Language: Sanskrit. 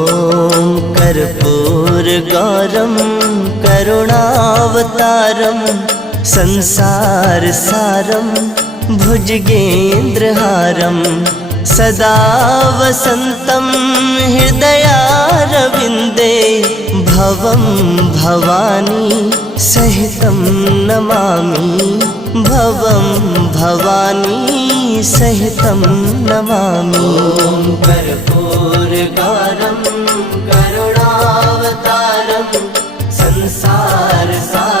ॐ कर्पूरगौरं करुणावतारं संसारसारं भुजगेन्द्रहारं सदा वसन्तं हृदयारविन्दे भवं भवानी सहितं नमामि भवं भवानी सहितं नमामि। कर्पूरगौरं करुणावतारं संसारसारं